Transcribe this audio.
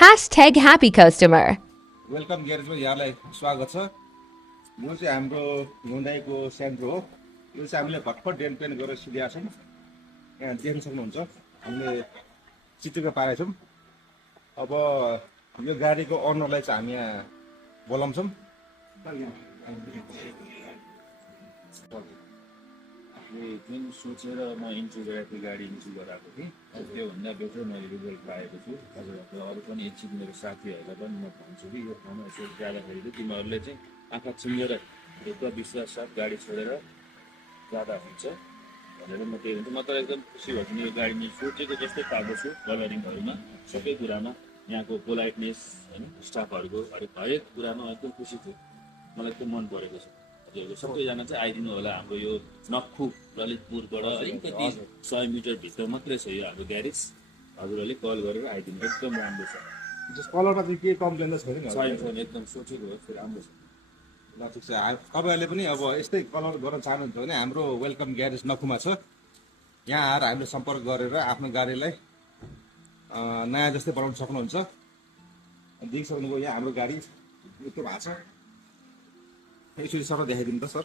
#happy customer. Welcome ग्यारेजमा यहाँलाई स्वागत छ। यो चाहिँ हाम्रो हुँदाईको सेन्टर हो। यो चाहिँ हामीले भर्खर डेन पेन गरेर सिधेका छौँ। यहाँ देख्न सक्नुहुन्छ हामीले चित्तुका पारेका छौँ। अब यो गाडीको ओनरलाई चाहिँ हामी यहाँ बोलाउँछौँ। जुन सोचेर म इन्ट्री गरेको गाडी इन्ट्री गराएको थिएँ त्योभन्दा बेटर मैले रिजल्ट पाएको छु। हजुरहरूको अरू पनि एकछिन मेरो साथीहरूलाई पनि म भन्छु कि यो ठाउँमा यसो जाँदाखेरि चाहिँ तिमीहरूले चाहिँ आँखा चिम्लेर ढुक्क विश्वास साथ गाडी छोडेर जाँदा हुन्छ भनेर म त्यही हुन्छु। म त एकदम खुसी भएको छु। यो गाडी मैले सोचेको जस्तै पाएको छु। कलरिङहरूमा सबै कुरामा यहाँको पोलाइटनेस होइन स्टाफहरूको हरेक कुरामा एकदम खुसी छु। मलाई एकदम मन परेको छ। हजुरहरू सबैजना चाहिँ आइदिनु होला। हाम्रो यो नक्खु ललितपुरबाट अलिकति 100 मिटर भित्र मात्रै छ यो हाम्रो ग्यारेज। हजुरहरूले कल गरेर आइदिनु एकदम राम्रो छ। कलरमा चाहिँ के कम्प्लेन त छैन छैन एकदम सोचेको हो राम्रो छ। ल ठिक छ। तपाईँहरूले पनि अब यस्तै कलर गर्न चाहनुहुन्छ भने हाम्रो वेलकम ग्यारेज नखुमा छ। यहाँ आएर हामीले सम्पर्क गरेर आफ्नो गाडीलाई नयाँ जस्तै बनाउन सक्नुहुन्छ। देखिसक्नुभयो यहाँ हाम्रो गाडी यस्तो भएको छ। एकचोटि सर देखाइदिनु त सर।